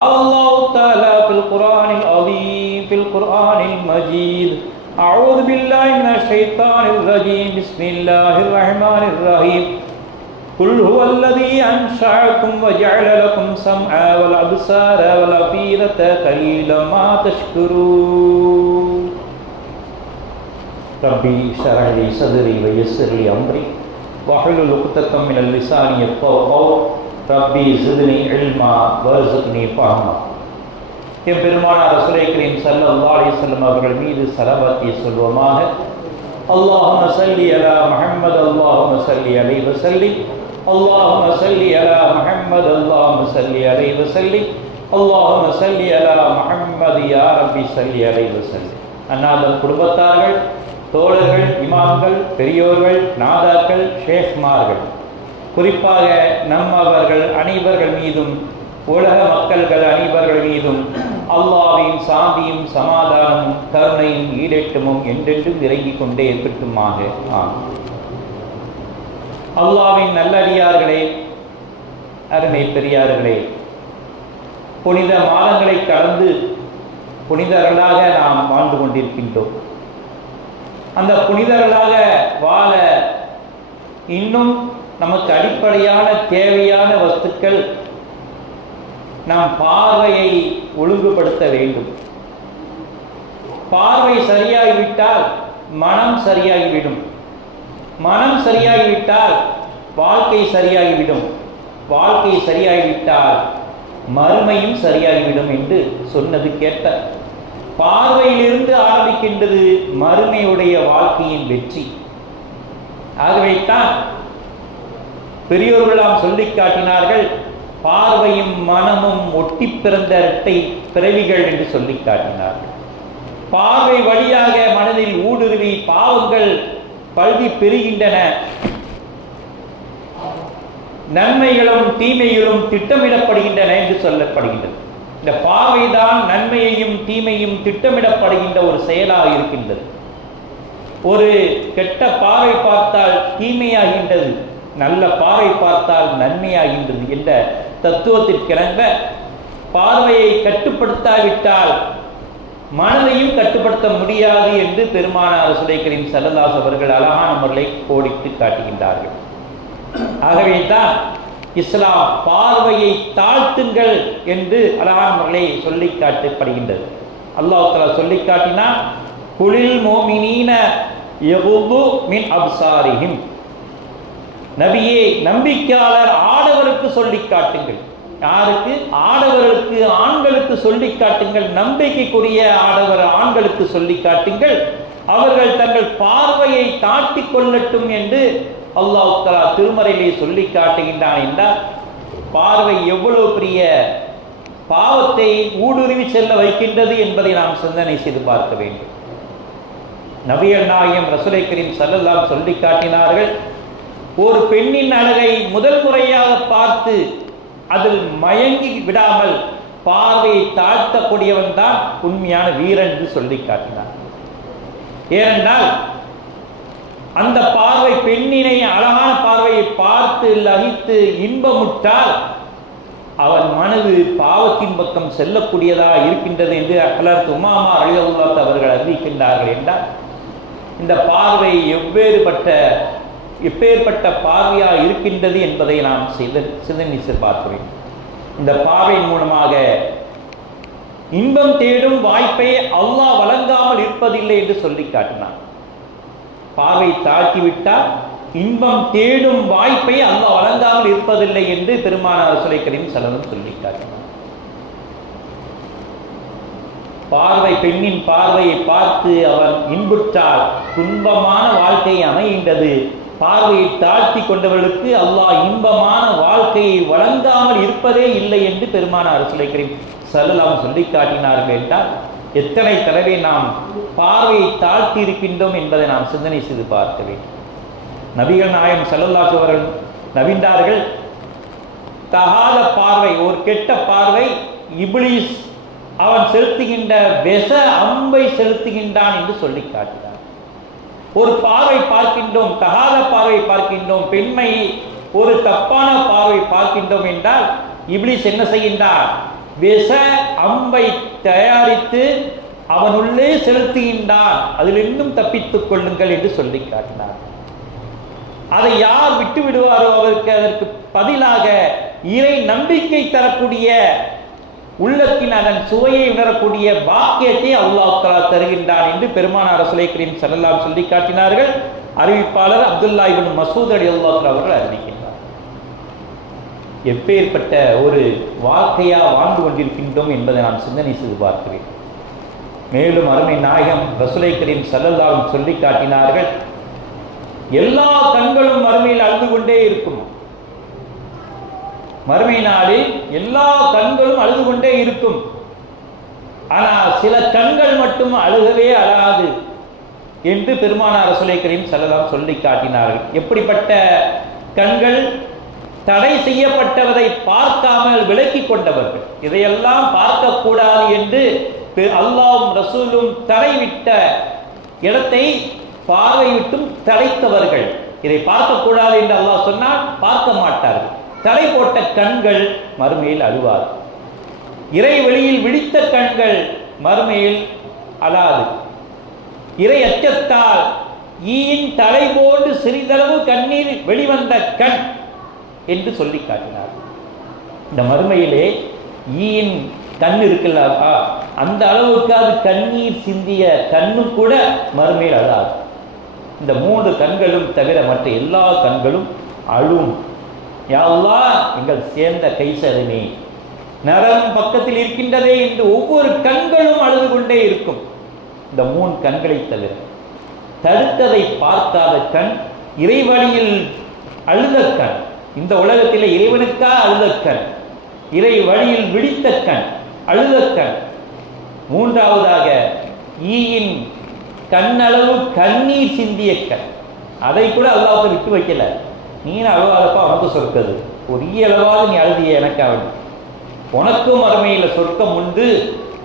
الله تعالى في القرآن العظيم في القرآن المجيد أعوذ بالله من الشيطان الرجيم بسم الله الرحمن الرحيم قل هو الذي أنشأكم وجعل لكم سمعا والأبصار والأفئدة قليلا ما تشكرون ربي اشرح لي صدري ويسر لي أمري واحلل عقدة من اللسان يفقهوا قولي ரப்பி ஜித்னி இல்மா வர்ஸுக்னி ஃபஹ்மா. எம்பெருமானார் ரசூலை கரீம் ஸல்லல்லாஹு அலைஹி வஸல்லம் அவர்கள் மீது ஸலவாத்தை சொல்வோமாக. அல்லாஹும்ம ஸல்லி அலா முஹம்மத் அல்லாஹும்ம ஸல்லி அலைஹி வஸல்லிம் அல்லாஹும்ம ஸல்லி அலா முஹம்மத் அல்லாஹும்ம ஸல்லி அலைஹி வஸல்லிம் அல்லாஹும்ம ஸல்லி அலா முஹம்மத் யா ரப்பி ஸல்லி அலைஹி வஸல்லிம். அன்னாத குடும்பத்தார்கள், தோழர்கள், இமாம்கள், பெரியோர்கள், நாதாக்கள், ஷேக்மார்கள், குறிப்பாக நம்மவர்கள் அனைவர்கள் மீதும் உலக மக்கள்கள் அனைவர்கள் மீதும் அல்லாஹ்வின் சாந்தியும் சமாதானமும் கருணையும் ஈடேற்றமும் என்றென்றும் இறங்கிக் கொண்டே இருக்கட்டுமாக. அல்லாஹ்வின் நல்லடியார்களே, அருமை பெரியார்களே, புனித மாதங்களை கடந்து புனிதர்களாக நாம் வாழ்ந்து கொண்டிருக்கின்றோம். அந்த புனிதர்களாக வாழ இன்னும் நமக்கு அடிப்படையான தேவையான வஸ்துக்கள் நாம் பார்வையை ஒழுங்குபடுத்த வேண்டும். பார்வை சரியாகிவிட்டால் மனம் சரியாகிவிடும், மனம் சரியாகிவிட்டால் வாழ்க்கை சரியாகிவிடும், வாழ்க்கை சரியாகிவிட்டால் மறுமையும் சரியாகிவிடும் என்று சொன்னது கேட்ட பார்வையிலிருந்து ஆரம்பிக்கின்றது மறுமையுடைய வாழ்க்கையின் வெற்றி. ஆகவேதான் பெரியோர்களாம் சொல்லி காட்டினார்கள், பார்வையும் மனமும் ஒட்டி பிறந்த இரட்டை பிறவிகள் என்று சொல்லி காட்டினார்கள். பார்வை வழியாக மனதில் ஊடுருவி பாவங்கள் பல்வி பெறுகின்றன, நன்மைகளும் தீமைகளும் திட்டமிடப்படுகின்றன என்று சொல்லப்படுகின்றது. இந்த பார்வைதான் நன்மையையும் தீமையும் திட்டமிடப்படுகின்ற ஒரு செயலாக இருக்கின்றது. ஒரு கெட்ட பார்வை பார்த்தால் தீமையாகின்றது, நல்ல பார்வை பார்த்தால் நன்மையாகின்றது என்ற தத்துவத்திற்கிணங்க பார்வையை கட்டுப்படுத்தாவிட்டால் மனதையும் கட்டுப்படுத்த முடியாது என்று பெருமானார் ரசூலை கரீம் ஸல்லல்லாஹு அலைஹி அவர்கள் அழகான முறையை கோடிட்டு காட்டுகின்றார்கள். ஆகவே தான் இஸ்லாம் பார்வையை தாழ்த்துங்கள் என்று அழகான முறையை சொல்லி காட்டப்படுகின்றது. அல்லாஹ் தஆலா சொல்லி காட்டினா, குலில் மோமினீன யகுது மின் அப்சாரிஹிம், நபியே நம்பிக்கையாளர் ஆடவருக்கு சொல்லி காட்டுங்கள். யாருக்கு? ஆடவர்களுக்கு, ஆண்களுக்கு சொல்லி காட்டுங்கள். நம்பிக்கைக்குரிய ஆடவர் ஆண்களுக்கு சொல்லி காட்டுங்கள், அவர்கள் தங்கள் பார்வையை தாட்டிக் கொள்ளட்டும் என்று அல்லாஹ் தஆலா திருமறையிலே சொல்லி காட்டுகின்றான். என்றால் பார்வை எவ்வளவு பெரிய பாவத்தை ஊடுருவி செல்ல வைக்கின்றது என்பதை நாம் சிந்தனை செய்து பார்க்க வேண்டும். நபிகள் நாயகம் ரசூலை கரீம் ஸல்லல்லாஹு அலைஹி சொல்லி காட்டினார்கள், ஒரு பெண்ணின் அழகை முதல் முறையாக பார்த்து அதில் மயங்கி விடாமல் பார்வையை தாழ்த்தக்கூடியவன் தான் உண்மையான வீரன் என்று சொல்லி காட்டினார். ஏனென்றால் அந்த பார்வை பெண்ணினை அழகான பார்வையை பார்த்து லகித்து இன்பமுற்றால் அவன் மனது பாவத்தின் பக்கம் செல்லக்கூடியதாக இருக்கின்றது என்று ஹலரத் உமாமா ரலியல்லாஹு அவர்கள் அறிவிக்கின்றார்கள். என்றால் இந்த பார்வை எப்பேற்பட்ட பார்வையாக இருக்கின்றது என்பதை நாம் சிந்தனை பார்க்க வேண்டும். இந்த பார்வையின் மூலமாக இன்பம் தேடும் வாய்ப்பை அல்லாஹ் வழங்காமல் இருப்பதில்லை என்று சொல்லி காட்டினார். பார்வை தாழ்த்திவிட்டால் இன்பம் தேடும் வாய்ப்பை அல்லாஹ் வழங்காமல் இருப்பதில்லை என்று பெருமானார் ரசூலை கரீம் ஸல்லல்லாஹு அலைஹி சொல்லி காட்டினார். பார்வை, பெண்ணின் பார்வையை பார்த்து அவன் இன்புற்றால் துன்பமான வாழ்க்கை அமைகின்றது. பார்வையை தாழ்த்தி கொண்டவர்களுக்கு அல்லாஹ் இன்பமான வாழ்க்கையை வழங்காமல் இருப்பதே இல்லை என்று பெருமானார் ரசூலை கரீம் ஸல்லல்லாஹு அலைஹி சொல்லி காட்டினார்கள். என்றால் எத்தனை தடவை நாம் பார்வையை தாழ்த்தி இருக்கின்றோம் என்பதை நாம் சிந்தனை செய்து பார்க்க வேண்டும். நபிகள் நாயகம் ஸல்லல்லாஹு அலைஹி அவர்கள் நவின்றார்கள், தகாத பார்வை, ஒரு கெட்ட பார்வை இப்லீஸ் அவன் செலுத்துகின்ற விஷ அம்பை செலுத்துகின்றான் என்று சொல்லி காட்டினார். ஒரு பார்வை பார்க்கின்றோம், தகாத பார்வை பார்க்கின்றோம், பெண்மை ஒரு தப்பான பார்வை பார்க்கின்றோம் என்றால் இப்லீஸ் என்ன செய்கின்றார்? விஷ அம்பை தயாரித்து அவனுள்ளே செலுத்துகின்றான், அதில் இன்னும் தப்பித்துக் கொள்ளுங்கள் என்று சொல்லி காட்டினார். அதை யார் விட்டு விடுவாரோ அவருக்கு அதற்கு பதிலாக இறை நம்பிக்கை தரக்கூடிய உள்ளத்தின் அதன் சுவையை உணரக்கூடிய பாக்கியத்தை அல்லாஹ் தஆலா தருகின்றான் என்று பெருமானார் ரசூலை கரீம் ஸல்லல்லாஹு சொல்லி காட்டினார்கள். அறிவிப்பாளர் அப்துல்லா இப்னு மஸ்ஊத் ரலியல்லாஹு அன்ஹு அவர்கள் அறிவிக்கின்றார். எப்பேற்பட்ட ஒரு வாழ்க்கையா வாழ்ந்து கொண்டிருக்கின்றோம் என்பதை நான் சிந்தனை செய்து பார்க்கிறேன். மேலும் அருமை நாயகம் ரசூலை கரீம் ஸல்லல்லாஹு அலைஹி சொல்லி காட்டினார்கள், எல்லா கண்களும் மறுமையில் அழுது கொண்டே இருக்கும். மறுமை நாளில் எல்லா கண்களும் அழுது கொண்டே இருக்கும். ஆனால் சில கண்கள் மட்டும் அழுகவே அழாது என்று பெருமானார் ரசூலை கரீம் ஸல்லல்லாஹு அலைஹி சொல்லி காட்டினார்கள். எப்படிப்பட்ட கண்கள்? தடை செய்யப்பட்டவரை பார்க்காமல் விலக்கி கொண்டவர்கள். இதையெல்லாம் பார்க்கக்கூடாது என்று அல்லாஹ்வும் ரசூலும் தடைவிட்ட இடத்தை பார்வையிட்டும் தடைத்தவர்கள். இதை பார்க்கக்கூடாது என்று அல்லாஹ் சொன்னால் பார்க்க மாட்டார்கள். தடை போட்ட கண்கள் மறுமையில் அழுவாது. இறை வெளியில் விழித்த கண்கள் மறுமையில் அழாது. இறை அச்சத்தால் ஈயின் தலை போன்று சிறிதளவு கண்ணீர் வெளிவந்த கண் என்று சொல்லி காட்டினார். இந்த மறுமையிலே ஈயின் கண் இருக்குல்ல, அந்த அளவுக்கு அது கண்ணீர் சிந்திய கண்ணு கூட மறுமையில் அழாது. இந்த 3 கண்களும் தவிர மற்ற எல்லா கண்களும் அழும். யா அல்லாஹ், எங்கள் சேர்ந்த கைசரமே, நரகம் பக்கத்தில் இருக்கின்றதே என்று ஒவ்வொரு கண்களும் அழுது கொண்டே இருக்கும். இந்த 3 கண்களை தவிர தடுத்ததை பார்க்காத கண், இறைவழியில் அழுத கண், இந்த உலகத்தில் இறைவனுக்காக அழுத கண், இறை வழியில் விழித்த கண், அழுத கண். 3வதாக ஈயின் கண்ணளவு கண்ணீர் சிந்திய கண். அதை கூட அல்லாஹ் விட்டு வைக்கல. நீ அழுவாதப்பா, உனக்கு சொர்க்கது, ஒரு அளவாவது நீ அழுதிய எனக்காக, உனக்கும் மறுமையில் சொர்க்கம் உண்டு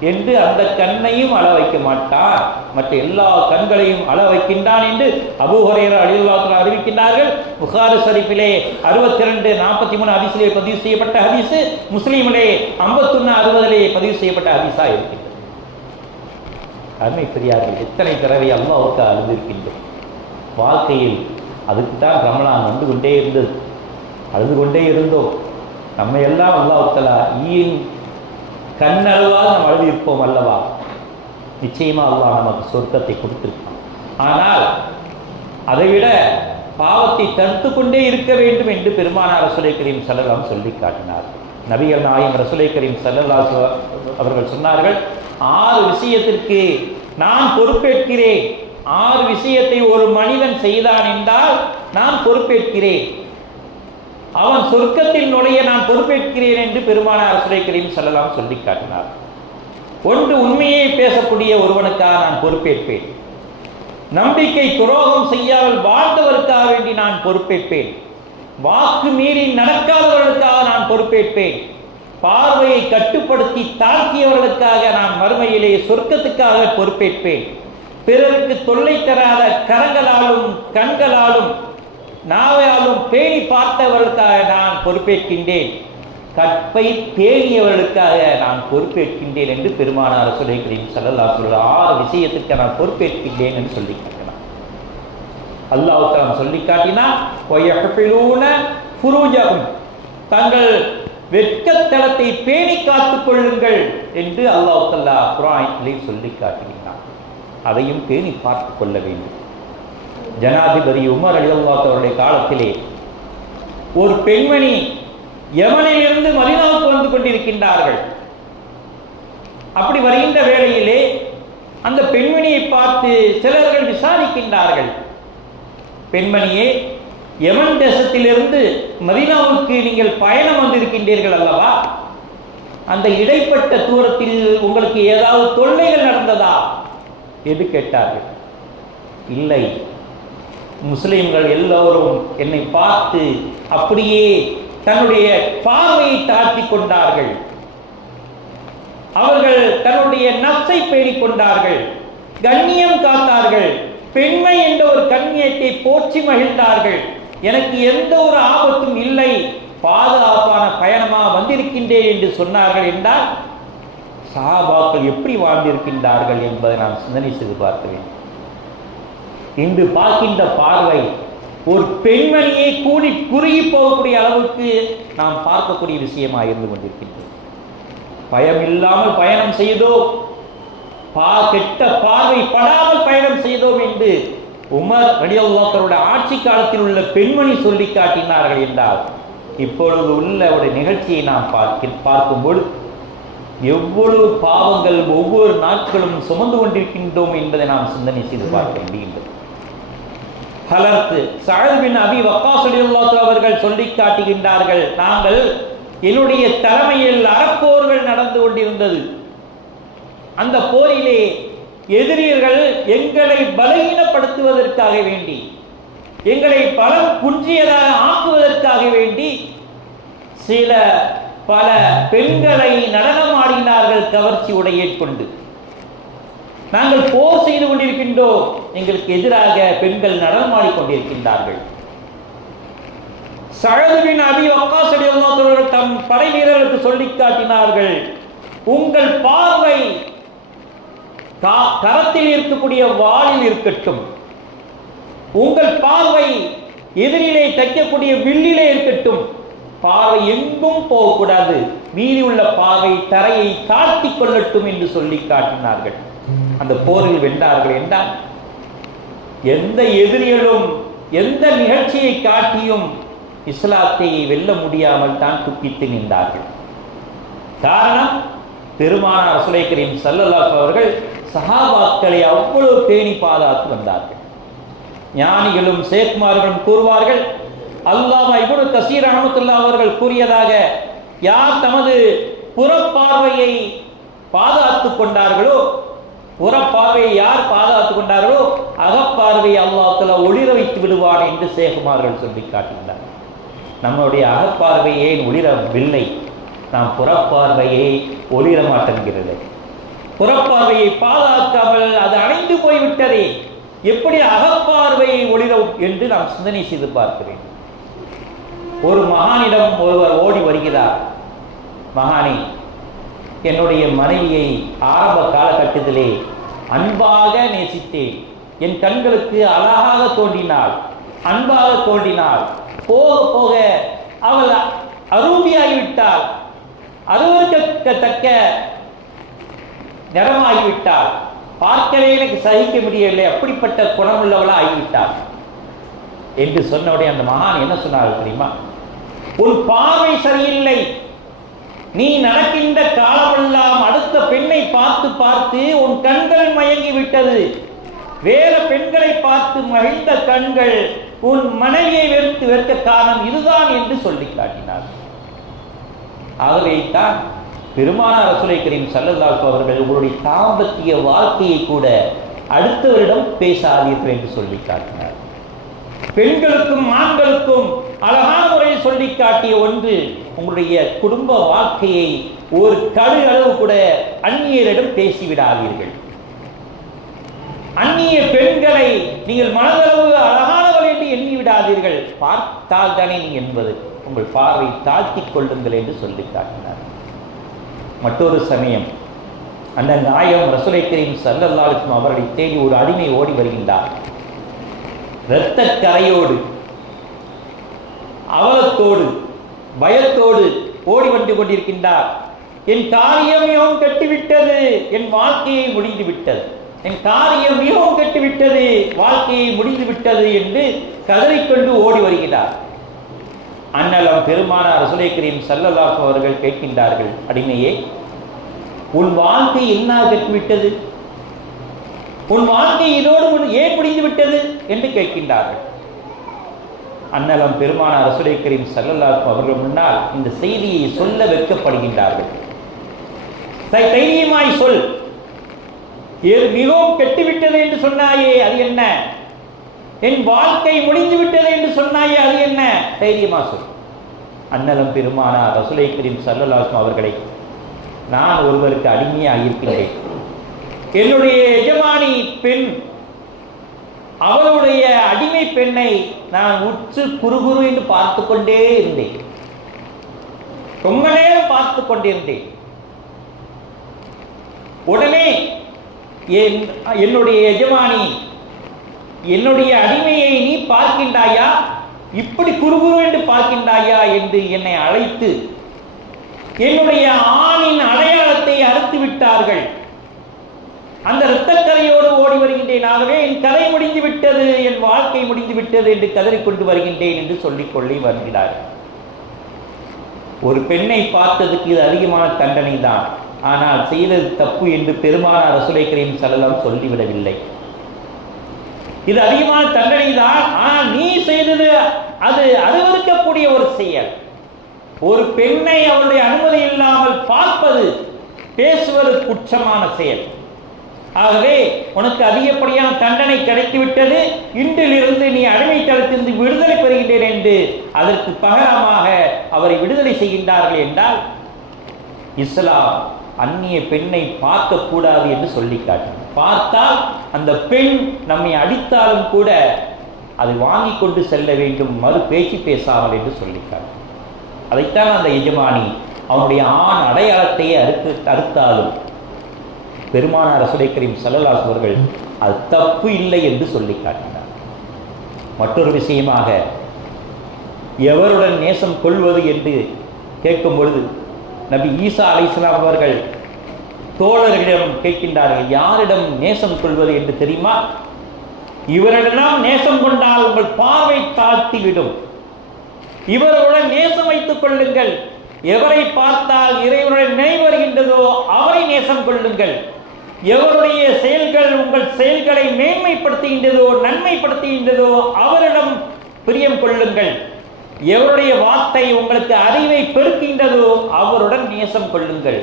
என்று அந்த கண்ணையும் அழ வைக்க மாட்டான், மற்ற எல்லா கண்களையும் அழ வைக்கின்றான் என்று அபூ ஹுரைரா ரலியல்லாஹு அன்ஹு அறிவிக்கின்றார்கள். புகாரி ஷரீஃபிலே 62:43 ஹதீஸிலே பதிவு செய்யப்பட்ட ஹதீஸ், முஸ்லிமிலே 51:60 பதிவு செய்யப்பட்ட ஹதீஸா இருக்கின்றது. அருமை பெரியார்கள், எத்தனை தடவை அல்லாஹ்வுக்கு அழுதிருக்கின்றோம் வாழ்க்கையில். அதுக்கு தான் ரமலான் வந்து கொண்டே இருந்தது, அழுது கொண்டே இருந்தோம். நம்ம எல்லாம் அல்லாஹ் தஆலா ஈயின் கண்ணளவாக நாம் அழுதிருப்போம் அல்லவா? நிச்சயமா அல்லாஹ் நமக்கு சொர்க்கத்தை கொடுத்திருப்பான். ஆனால் அதைவிட பாவத்தை தடுத்து கொண்டே இருக்க வேண்டும் என்று பெருமானார் ரசூலை கரீம் ஸல்லல்லாஹு அலைஹி சொல்லி காட்டினார். நபிகள் நாயகம் ரசூலை கரீம் ஸல்லல்லாஹு அலைஹி அவர்கள் சொன்னார்கள், 6 விஷயத்திற்கு நான் பொறுப்பேற்கிறேன். 6 விஷயத்தை ஒரு மனிதன் செய்தான் என்றால் நான் பொறுப்பேற்கிறேன், அவன் சொர்க்கத்தில் நுழைய நான் பொறுப்பேற்கிறேன் என்று பெருமானார் ரசூலை கரீம் ஸல்லல்லாஹு அலைஹி சொல்லி காட்டினார். 1, உண்மையை பேசக்கூடிய ஒருவனுக்காக நான் பொறுப்பேற்பேன். நம்பிக்கை துரோகம் செய்யாமல் வாழ்ந்தவருக்காக வேண்டி நான் பொறுப்பேற்பேன். வாக்கு மீறி நடக்காதவர்களுக்காக நான் பொறுப்பேற்பேன். பார்வையை கட்டுப்படுத்தி தாழ்த்தியவர்களுக்காக நான் மறுமையிலே சொர்க்கத்துக்காக பொறுப்பேற்பேன். பிறருக்கு தொல்லை தராத கரங்களாலும் கண்களாலும் நாவாலும் பேணி பார்த்தவர்களுக்காக நான் பொறுப்பேற்கின்றேன். கற்பை பேணியவர்களுக்காக நான் பொறுப்பேற்கின்றேன் என்று பெருமானார் ரசூலை கரீம் ஸல்லல்லாஹு அலைஹி வஸல்லம் 6 விஷயத்துக்கு நான் பொறுப்பேற்கின்றேன் என்று சொல்லி காட்டினார். அல்லாஹ் தஆலா சொல்லி காட்டினார், வயஹ்ஃபிலூன ஃபுரூஜஹும், தங்கள் வெட்கத்தலத்தை பேணி காத்துக் கொள்ளுங்கள் என்று அல்லாஹ் தஆலா குர்ஆனிலே சொல்லி காட்டுகிறார். அதையும் பேணி பார்த்துக் கொள்ள வேண்டும். ஜனாதிபதி உமர் ரலியல்லாஹு அன்ஹு அவருடைய காலத்திலே ஒரு பெண்மணி யமனிலிருந்து மதீனாவுக்கு வந்து கொண்டிருக்கின்றார்கள். அப்படி வருகின்ற வேளையிலே அந்த பெண்மணியை பார்த்து சிலர்கள் விசாரிக்கின்றார்கள், பெண்மணியே, யமன் தேசத்திலிருந்து மதீனாவுக்கு நீங்கள் பயணம் வந்திருக்கின்றீர்கள் அல்லவா? அந்த இடைப்பட்ட தூரத்தில் உங்களுக்கு ஏதாவது தொல்லைகள் நடந்ததா என்று கேட்டார்கள். இல்லை, முஸ்லிம்கள் எல்லோரும் என்னை பார்த்து அப்படியே தன்னுடைய பார்வையை தாழ்த்தி கொண்டார்கள். அவர்கள் தன்னுடைய நஃப்ஸை பேணிக் கொண்டார்கள், கண்ணியம் காத்தார்கள், பெண்மை என்ற ஒரு கண்ணியத்தை போற்றி மகிழ்ந்தார்கள். எனக்கு எந்த ஒரு ஆபத்தும் இல்லை பாதுகாப்பான பயணமாக வந்திருக்கின்றேன் என்று சொன்னார்கள் என்றால் சஹாபாக்கள் எப்படி வாழ்ந்திருக்கின்றார்கள் என்பதை நாம் சிந்தனை செய்து பார்க்க வேண்டும். இன்று பார்க்கின்ற பார்வை ஒரு பெண்மணியை கூடி குறுகி போகக்கூடிய அளவுக்கு நாம் பார்க்கக்கூடிய விஷயமாக இருந்து கொண்டிருக்கின்றது. பயம் இல்லாமல் பயணம் செய்தோம், கெட்ட பார்வை படாமல் பயணம் செய்தோம் என்று உமர் ரலியல்லாஹு அன்ஹு ஆட்சி காலத்தில் உள்ள பெண்மணி சொல்லி காட்டினார்கள் என்றால், இப்பொழுது உள்ள ஒரு நிகழ்ச்சியை நாம் பார்க்கும்போது எவ்வளவு பாவங்கள் ஒவ்வொரு நாட்களும் சுமந்து கொண்டிருக்கின்றோம் என்பதை நாம் சிந்தனை செய்து பார்க்க முடிகின்றது. ஹலரத் சஅத் பின் அபி வக்காஸ் ரலியல்லாஹு அன்ஹு அவர்கள் சொல்லி காட்டுகின்றார்கள், நாங்கள் என்னுடைய தலைமையில் அறப்போர்கள் நடந்து கொண்டிருந்தது. அந்த போரிலே எதிரிகள் எங்களை பலகீனப்படுத்துவதற்காக வேண்டி, எங்களை பலம் குன்றியதாக ஆக்குவதற்காக வேண்டி பல பெண்களை நடனமாடினார்கள் கவர்ச்சி உடையை கொண்டு. நாங்கள் போர் செய்து கொண்டிருக்கின்றோம், எங்களுக்கு எதிராக பெண்கள் நடனமாடிக் கொண்டிருக்கின்றார்கள். சஅத் பின் அபி வக்காஸ் ரலியல்லாஹு அன்ஹு அவர்கள் தம் படை வீரர்களுக்கு சொல்லி காட்டினார்கள், உங்கள் பார்வை கரத்தில் இருக்கக்கூடிய வாளில் இருக்கட்டும், உங்கள் பார்வை எதிரிலே தைக்கக்கூடிய வில்லிலே இருக்கட்டும், பார்வை எங்கும் போகக்கூடாது, மீறி உள்ள பார்வை தரையை தாழ்த்தி கொள்ளட்டும் என்று சொல்லி காட்டினார்கள். அந்த போரில் வென்றார்கள் என்றால் எந்த எதிரிகளும் எந்த நிகழ்ச்சியை காட்டியும் இஸ்லாத்தை வெல்ல முடியாமல் தான் துக்கித்து நின்றார்கள். காரணம், பெருமானார் ரசூலை கரீம் ஸல்லல்லாஹு அலைஹி அவர்கள் சஹாபாக்களை அவ்வளவு பேணி பாதுகாத்து வந்தார்கள். ஞானிகளும் சேக்மார்களும் கூறுவார்கள், அல்லாமா இப்னு கஸீர் ரஹ்மத்துல்லாஹி அவர்கள் கூறியதாக, யார் தமது புறப்பார்வையை பாதுகாத்துக் கொண்டார்களோ, புறப்பார்வையை யார் பாதுகாத்துக் கொண்டார்களோ அகப்பார்வையை அல்லாஹ் தஆலா ஒளிர வைத்து விடுவான் என்று சேகுமார்கள் சொல்லி காட்டுகின்றார். நம்முடைய அகப்பார்வையை ஒளிரவில்லை, நாம் புறப்பார்வையை ஒளிர மாட்டேங்கிறது. புறப்பார்வையை பாதுகாக்காமல் அது அணைந்து போய்விட்டதே, எப்படி அகப்பார்வையை ஒளிரும் என்று நாம் சிந்தனை செய்து பார்க்கிறேன். ஒரு மகானிடம் ஒருவர் ஓடி வருகிறார், மகானே, என்னுடைய மனைவியை ஆரம்ப காலகட்டத்திலே அன்பாக நேசித்தேன், என் கண்களுக்கு அழகாக தோன்றினாள், அன்பாக தோன்றினாள், போக போக அவள் அரூபியாகிவிட்டாள், அருவருக்கத்தக்க நிறமாகிவிட்டாள், பார்க்கவே எனக்கு சகிக்க முடியவில்லை, அப்படிப்பட்ட குணமுள்ளவளா ஆகிவிட்டாள் என்று சொன்னவுடைய அந்த மகான் என்ன சொன்னார் தெரியுமா? உன் பார்வை சரியில்லை, நீ நடக்கின்ற காலமெல்லாம் அடுத்த பெண்ணை பார்த்து பார்த்து உன் கண்கள் மயங்கி விட்டது, வேற பெண்களை பார்த்து மகிழ்ந்த கண்கள் உன் மனைவியை வெறுக்க காரணம் இதுதான் என்று சொல்லி காட்டினார். ஆகவே தான் பெருமானார் ரசூலை கரீம் ஸல்லல்லாஹு அலைஹி அவர்கள் உங்களுடைய தாம்பத்திய வாழ்க்கையை கூட அடுத்தவரிடம் பேசாதீர்கள் என்று சொல்லி காட்டினார். பெண்களுக்கும் ஆண்களுக்கும் அழகான முறையில் சொல்லி காட்டிய ஒன்று, உங்களுடைய குடும்ப வாழ்க்கையை ஒரு கடு அளவு கூட அந்நியரிடம் பேசிவிடாதீர்கள். அந்நிய பெண்களை நீங்கள் மனதளவு அழகானவள் என்று எண்ணி விடாதீர்கள், பார்த்தால் தானே நீ என்பது, உங்கள் பார்வை தாழ்த்திக் கொள்ளுங்கள் என்று சொல்லி காட்டினார். மற்றொரு சமயம் அந்த நாயகம் ரசூலை கரீம் ஸல்லல்லாஹு அலைஹி வஸல்லம் அவர்களை தேடி ஒரு அடிமை ஓடி வருகின்றார். இரத்த கரையோடு, அவலத்தோடு, பயத்தோடு ஓடி வந்து கொண்டிருக்கின்றார். என் காரியம் மிகவும் கெட்டுவிட்டது, என் வாழ்க்கையை முடிந்து விட்டது, என் காரியம் மிகவும் கெட்டுவிட்டது, வாழ்க்கையை முடிந்து விட்டது என்று கதறிக்கொண்டு ஓடி வருகிறார். அன்னலம் பெருமானார் ரசூலை கரீம் ஸல்லல்லாஹு அலைஹி அவர்கள் கேட்கின்றார்கள், அடிமையே, உன் வாழ்க்கை என்ன கெட்டுவிட்டது, உன் வாழ்க்கை இதோடு ஏன் முடிந்து விட்டது என்று கேட்கின்றார்கள். அன்னலம் பெருமானார் ரசூலை கரீம் ஸல்லல்லாஹு அலைஹி அவர்கள் முன்னால் இந்த செய்தியை சொல்ல வெட்கப்படுகின்றார்கள். தைரியமாய் சொல், மிகவும் கெட்டுவிட்டது என்று சொன்னாயே அது என்ன, என் வாழ்க்கை முடிந்து விட்டது என்று சொன்னாயே அது என்ன, தைரியமா சொல். அன்னலம் பெருமானார் ரசூலை கரீம் ஸல்லல்லாஹு அலைஹி அவர்களை, நான் ஒருவருக்கு அடிமையாக இருக்கின்றேன், என்னுடைய எஜமானி பெண், அவளுடைய அடிமை பெண்ணை நான் உற்று குறுகுறு என்று பார்த்து கொண்டே இருந்தேன். ரொம்ப நேரம் பார்த்து கொண்டிருந்தேன். உடனே என்னுடைய எஜமானி, என்னுடைய அடிமையை நீ பார்க்கின்றாயா, இப்படி குறுகுறு என்று பார்க்கின்றாயா என்று என்னை அழைத்து என்னுடைய ஆணின் அடையாளத்தை அறுத்து விட்டார்கள். அந்த இரத்தக்கரையோடு ஓடி வருகின்றேன். ஆகவே என் கதை முடிந்து விட்டது, என் வாழ்க்கை முடிந்து விட்டது என்று கதறிக்கொண்டு வருகின்றேன் என்று சொல்லிக்கொள்ளி வருகிறார். ஒரு பெண்ணை பார்த்ததுக்கு இது அதிகமான தண்டனை தான். ஆனால் செய்தது தப்பு என்று பெருமானார் ரசூலை கரீம் ஸல்லல்லாஹு சொல்லிவிடவில்லை. இது அதிகமான தண்டனை தான், ஆனால் நீ செய்தது அது அருவருக்கக்கூடிய ஒரு செயல். ஒரு பெண்ணை அவளுடைய அனுமதி இல்லாமல் பார்ப்பது, பேசுவது குற்றமான செயல். ஆகவே உனக்கு அதிகப்படியான தண்டனை கிடைத்துவிட்டது, இன்றிலிருந்து நீ அடிமைத்தனத்திலிருந்து விடுதலை பெறுகின்றேன் என்று அதற்கு பகரமாக அவரை விடுதலை செய்கின்றார்கள். என்றால் இஸ்லாம் அந்நிய பெண்ணை பார்க்க கூடாது என்று சொல்லி காட்டினார். பார்த்தால் அந்த பெண் நம்மை அடித்தாலும் கூட அதை வாங்கி கொண்டு செல்ல வேண்டும், மறு பேச்சு பேசாமல் என்று சொல்லி காட்டினார். அதைத்தான் அந்த எஜமானி அவனுடைய ஆண் அடையாளத்தையே அறுத்தாலும் பெருமானார் ரசூலை கரீம் ஸல்லல்லாஹு அலைஹி அவர்கள் அது தப்பு இல்லை என்று சொல்லி காட்டினார். மற்றொரு விஷயமாக எவருடன் நேசம் கொள்வது என்று கேட்கும் பொழுது நபி ஈசா அலைஹிஸ்ஸலாம் அவர்கள் தோழர்களிடம் கேட்கின்றார்கள், யாரிடம் நேசம் கொள்வது என்று தெரியுமா? இவரிடம் நேசம் கொண்டால் உங்கள் பார்வை தாழ்த்திவிடும், இவருடன் நேசம் வைத்துக் கொள்ளுங்கள். எவரை பார்த்தால் இறைவனுடைய நினைவு வருகின்றதோ அவரை நேசம் கொள்ளுங்கள். எவருடைய செயல்கள் உங்கள் செயல்களை மேன்மைப்படுத்துகின்றதோ நன்மைப்படுத்துகின்றதோ அவரிடம் பிரியம் கொள்ளுங்கள். எவருடைய வார்த்தை உங்களுக்கு அறிவை பெருக்கின்றதோ அவருடன் நேசம் கொள்ளுங்கள்.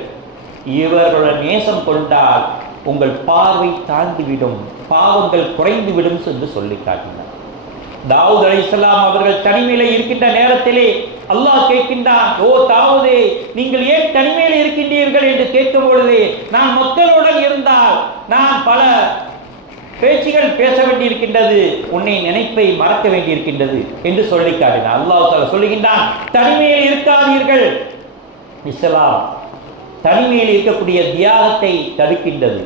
இவர்களுடன் நேசம் கொண்டால் உங்கள் பார்வை தாழ்ந்துவிடும், பாவங்கள் குறைந்துவிடும் என்று சொல்லி காட்டினார். தாவூத் அலைஹிஸ்ஸலாம் அவர்கள் தனிமையில இருக்கின்ற நேரத்திலே அல்லாஹ் கேட்கின்றான், ஓ தாவூதே, நீங்கள் ஏன் தனிமையில் இருக்கின்றீர்கள் என்று கேட்கும் பொழுது, நான் மக்களுடன் இருந்தால் நான் பல பேச்சுகள் பேச வேண்டியிருக்கின்றது, உன்னை நினைப்பை மறக்க வேண்டியிருக்கின்றது என்று சொல்லி காட்டினார். அல்லாஹ் சொல்லுகின்றான், தனிமையில் இருக்காதீர்கள். இஸ்லாம் தனிமையில் இருக்கக்கூடிய தியாகத்தை தடுக்கின்றது.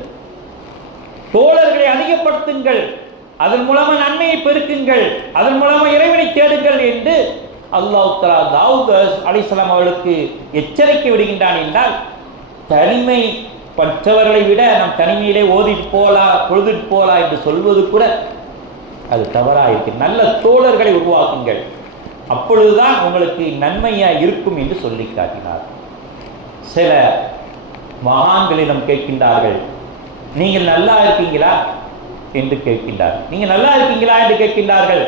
தோழர்களை அதிகப்படுத்துங்கள், அதன் மூலமா நன்மையை பெருக்குங்கள், அதன் மூலமா இறைவனை தேடுங்கள் என்று அல்லாஹ் தஆலா தாவூத் அலைஹிஸ்ஸலாம் அவர்களுக்கு எச்சரிக்கை விடுகின்றான். என்றால் தனிமை பற்றவர்களை விட நம் தனிமையிலே ஓதிட்டு போலாம், பொழுதுட்டு போலாம் என்று சொல்வது கூட அது தவறாக இருக்கு. நல்ல தோழர்களை உருவாக்குங்கள், அப்பொழுதுதான் உங்களுக்கு நன்மையா இருக்கும் என்று சொல்லி காட்டினார். சில மகான்களிடம் கேட்கின்றார்கள், நீங்கள் நல்லா இருக்கீங்களா என்று கேட்கின்றார்கள். நீங்க நல்லா இருக்கீங்களா என்று கேட்கின்றார்கள்.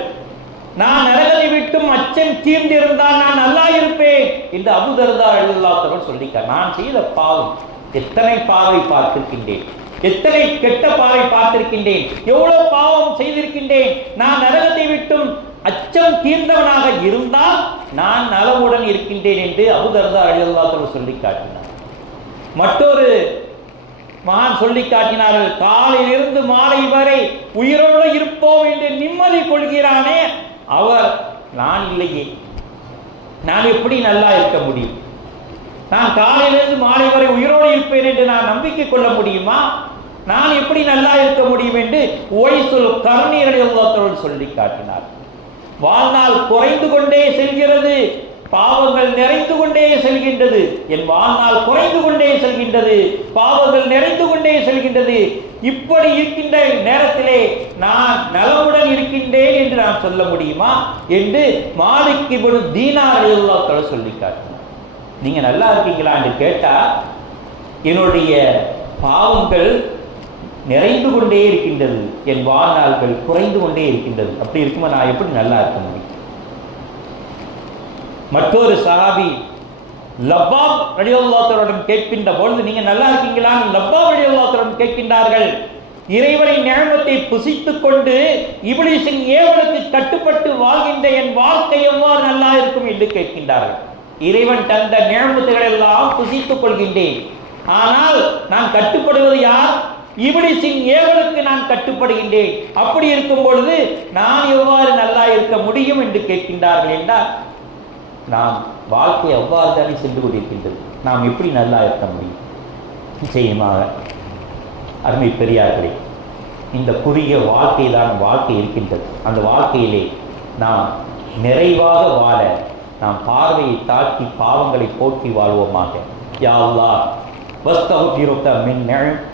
நான் நரகத்தை விட்டும் அச்சம் தீர்ந்திருந்தால் நான் நல்லா இருப்பேன் என்று அபூ தர்தா ரலியல்லாஹு அன்ஹு சொல்லிட்டார். நான் செய்த பாவம் எத்தனை பாவை பார்த்திருக்கின்றேன், எத்தனை கெட்ட பாவை பார்த்திருக்கின்றேன், எவ்வளவு பாவம் செய்திருக்கின்றேன். நான் நரகத்தை விட்டும் அச்சம் தீர்ந்தவனாக இருந்தால் நான் நலமுடன் இருக்கின்றேன் என்று அபூ தர்தா ரலியல்லாஹு அன்ஹு சொல்லி காட்டினார். மற்றொரு மகான் சொல்லி காட்டினார்கள், காலையிலிருந்து மாலை வரை உயிரோடு இருப்போம் என்று நிம்மதி கொள்கிறானே அவர் நான் இல்லையே, நான் எப்படி நல்லா இருக்க முடியும்? நான் காலையிலிருந்து மாலை வரை உயிரோடு இருப்பேன் என்று நான் நம்பிக்கை கொள்ள முடியுமா? நான் எப்படி நல்லா இருக்க முடியும் என்று உவைசுல் கர்னி ரலியல்லாஹு அன்ஹு சொல்லி காட்டினார். வாழ்நாள் குறைந்து கொண்டே செல்கிறது, பாவங்கள் நிறைந்து கொண்டே செல்கின்றது. என் வாழ்நாள் குறைந்து கொண்டே செல்கின்றது, பாவங்கள் நிறைந்து கொண்டே செல்கின்றது. இப்படி இருக்கின்ற நேரத்திலே நான் நலமுடன் இருக்கின்றேன் என்று நான் சொல்ல முடியுமா என்று மாலிக் இப்னு தீனார் ரலியல்லாஹு அன்ஹு சொல்லி காட்டினார். நீங்க நல்லா இருக்கீங்களா என்று கேட்டா, என்னுடைய பாவங்கள் நிறைந்து கொண்டே இருக்கின்றது, என் வாழ்நாள்கள் குறைந்து கொண்டே இருக்கின்றது. அப்படி இருக்கும்போது நான் எப்படி நல்லா இருக்க முடியும்? மற்றொரு சஹாபி லப்பாப் ரலியல்லாஹு அன்ஹு கேட்கின்ற பொழுது, நீங்க நல்லா இருக்கீங்களா? லப்பாப் ரலியல்லாஹு அன்ஹு கேட்கின்றார்கள், இறைவனின் நியமத்தை புசித்துக் கொண்டு இப்லீஸின் ஏவலுக்கு கட்டுப்பட்டு வாழ்கின்ற என் வாழ்க்கை எவ்வாறு நல்லா இருக்கும் என்று கேட்கின்றார்கள். இறைவன் தந்த நியமத்துகளை எல்லாம் புசித்துக் கொள்கின்றேன், ஆனால் நான் கட்டுப்படுவது யார்? இப்லீஸின் ஏவலுக்கு நான் கட்டுப்படுகின்றேன். அப்படி இருக்கும் பொழுது நான் எவ்வாறு நல்லா இருக்க முடியும் என்று கேட்கின்றார்கள். என்றால் நாம் வாழ்க்கை அவ்வாறு தானே சென்று கொண்டிருக்கின்றது. நாம் எப்படி நல்லா இருக்க முடியும்? நிச்சயமாக அருமை பெரியார்களே, இந்த குறுகிய வாழ்க்கையிலான வாழ்க்கை இருக்கின்றது. அந்த வாழ்க்கையிலே நாம் நிறைவாக வாழ நாம் பார்வையை தாக்கி பாவங்களை போக்கி வாழ்வோமாக. யா அல்லாஹ் வஸ்தக்ஃபிருக மின்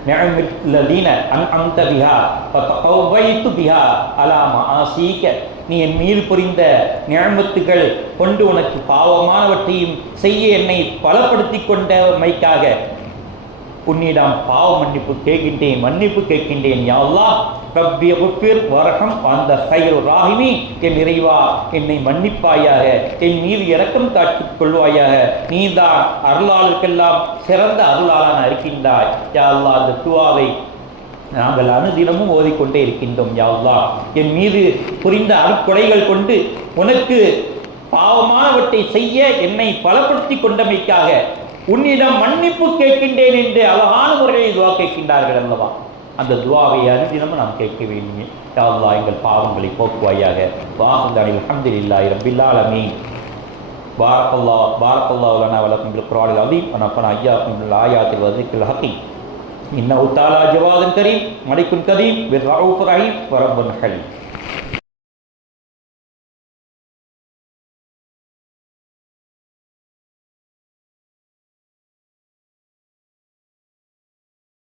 நிஅமில்லதீன அன்அம்த பிஹா ஃபதகவைது பிஹா அலா மஆசீக. நீ என் மீது புரிந்த நிஅமத்துகள் கொண்டு உனக்கு பாவமானவற்றையும் செய்ய என்னை பலப்படுத்தி கொண்டமைக்காக உன்னிடம் பாவ மன்னிப்பு கேட்கின்றேன், மன்னிப்பு கேட்கின்றேன். யா அல்லாஹ் ரப்பி குஃபிர் வர்ஹம் வந்த கைரு ராஹிமி. என் இறைவா, என்னை மன்னிப்பாயாக, என் மீது இரக்கம் காட்டிக் கொள்வாயாக. நீதான் அருளாளுக்கெல்லாம் சிறந்த அருளாளன் இருக்கின்றாய். யா அல்லாஹ், அந்த துஆவை நாங்கள் அனுதினமும் ஓதிக்கொண்டே இருக்கின்றோம். யா அல்லாஹ், என் மீது புரிந்த அருட்கொடைகள் கொண்டு உனக்கு பாவமானவற்றை செய்ய என்னை பலப்படுத்தி கொண்டமைக்காக உன்னிடம் மன்னிப்பு கேட்கின்றேன் என்று அழகான முறையில் துவா கேட்கின்றார்கள் அல்லவா? அந்த துவாவை அனுதினமும் நாம் கேட்க வேண்டும். யா அல்லாஹ், எங்கள் பாவங்களை போக்குவாயாக. வாஹில் அல்ஹம்துலில்லாஹி ரப்பில் ஆலமீன். பாரக்கல்லாஹு லனா வ லக்கும் பில் குர்ஆனில் அஸீம் வ நஃபஅனா இய்யாக்கும் பில் ஆயாத்தில் வ ஸிக்ரில் ஹக்கீம். இன்னஹு தஆலா ஜவாதுன் கரீம் மலிக்குன் கதீம் பிர் ரഊஃபிர் ரஹீம் வ ரப்புன் ஹலீம்.